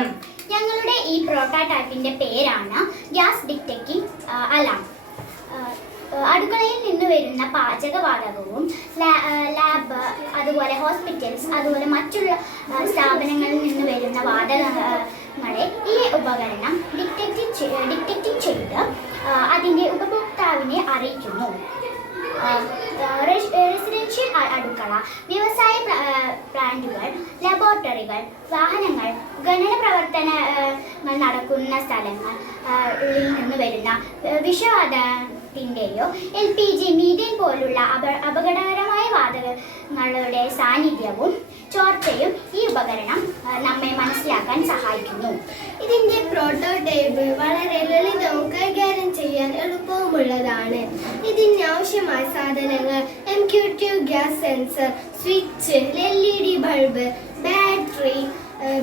നമസ്കാരം. ഞങ്ങളുടെ ഈ പ്രോട്ടോടൈപ്പിന്റെ പേരാണ് ഗ്യാസ് ഡിറ്റക്റ്റിംഗ് അലാം. അടുക്കളയിൽ നിന്ന് വരുന്ന പാചകവാതകവും ലാബ്, അതുപോലെ ഹോസ്പിറ്റൽസ്, അതുപോലെ മറ്റുള്ള സ്ഥാപനങ്ങളിൽ നിന്ന് വരുന്ന വാതകങ്ങളെ ഈ ഉപകരണം ഡിറ്റക്റ്റ് ചെയ്ത് അതിൻ്റെ ഉപഭോക്താവിനെ അറിയിക്കുന്നു. റെസിഡൻഷ്യൽ അടുക്കള, വ്യവസായ പ്ലാന്റുകൾ, ലബോറട്ടറികൾ, വാഹനങ്ങൾ, ഖനന പ്രവർത്തനങ്ങൾ നടക്കുന്ന സ്ഥലങ്ങളിൽ നിന്ന് വരുന്ന വിഷവാതകത്തിൻ്റെയോ LPG, മീഥേൻ പോലുള്ള അപകടകരമായ വാതകങ്ങളുടെ സാന്നിധ്യവും ചോർച്ചയും ഈ ഉപകരണം നമ്മെ മനസ്സിലാക്കാൻ സഹായിക്കുന്നു. ഇതിൻ്റെ പ്രോട്ടോടൈപ്പ് വളരെ ലളിതവും കൈകാര്യം ചെയ്യാൻ എളുപ്പവുമുള്ളതാണ്. ഇതിന് ആവശ്യമായ സാധനങ്ങൾ MQ2 gas sensor, switch, LED bulb, battery,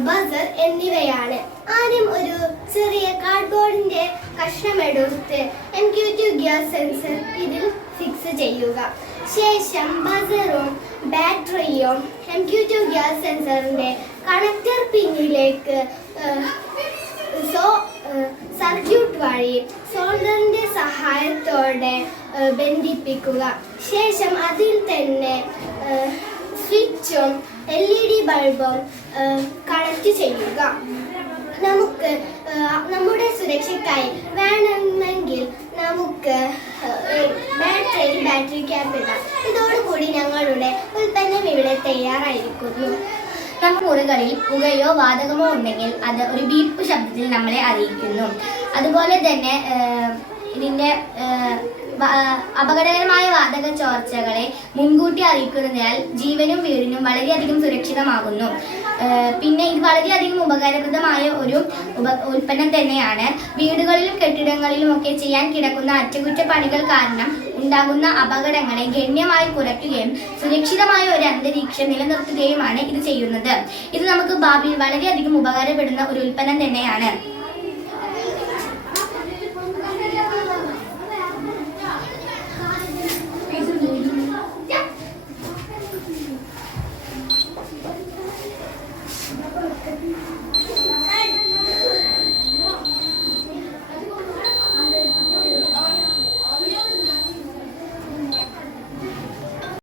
buzzer എന്നിവയാണ്. ആദ്യം ഒരു ചെറിയ കാർഡ്ബോർഡിന്റെ കഷ്ണമെടുത്ത് MQ2 ഗ്യാസ് സെൻസർ ഇതിൽ ഫിക്സ് ചെയ്യുക. ശേഷം ബസറും ബാറ്ററിയും MQ2 ഗ്യാസ് സെൻസറിന്റെ കണക്ടർ പിന്നിലേക്ക് സർക്യൂട്ട് വഴി സോൾഡറിന്റെ സഹായത്തോടെ ബന്ധിപ്പിക്കുക. ശേഷം അതിൽ തന്നെ സ്വിച്ചും LED ബൾബും കണക്ട് ചെയ്യുക. നമുക്ക് നമ്മുടെ സുരക്ഷയ്ക്കായി വേണമെങ്കിൽ നമുക്ക് ബാറ്ററി ക്യാപ്പ് ഇടാം. ഇതോടുകൂടി ഞങ്ങളുടെ ഉൽപ്പന്നം ഇവിടെ തയ്യാറായിരിക്കുന്നു. നമ്മുടെ മുറികളിൽ പുകയോ വാതകമോ ഉണ്ടെങ്കിൽ അത് ഒരു ബീപ്പ് ശബ്ദത്തിൽ നമ്മളെ അറിയിക്കുന്നു. അതുപോലെ തന്നെ ഇതിൻ്റെ അപകടകരമായ വാതക ചോർച്ചകളെ മുൻകൂട്ടി അറിയിക്കുന്നതിനാൽ ജീവനും വീടിനും വളരെയധികം സുരക്ഷിതമാകുന്നു. പിന്നെ ഇത് വളരെയധികം ഉപകാരപ്രദമായ ഒരു ഉൽപ്പന്നം തന്നെയാണ്. വീടുകളിലും കെട്ടിടങ്ങളിലും ഒക്കെ ചെയ്യാൻ കിടക്കുന്ന അറ്റകുറ്റപ്പണികൾ കാരണം ഉണ്ടാകുന്ന അപകടങ്ങളെ ഗണ്യമായി കുറയ്ക്കുകയും സുരക്ഷിതമായ ഒരു അന്തരീക്ഷം നിലനിർത്തുകയുമാണ് ഇത് ചെയ്യുന്നത്. ഇത് നമുക്ക് ഭാവിയിൽ വളരെയധികം ഉപകാരപ്പെടുന്ന ഒരു ഉൽപ്പന്നം തന്നെയാണ്.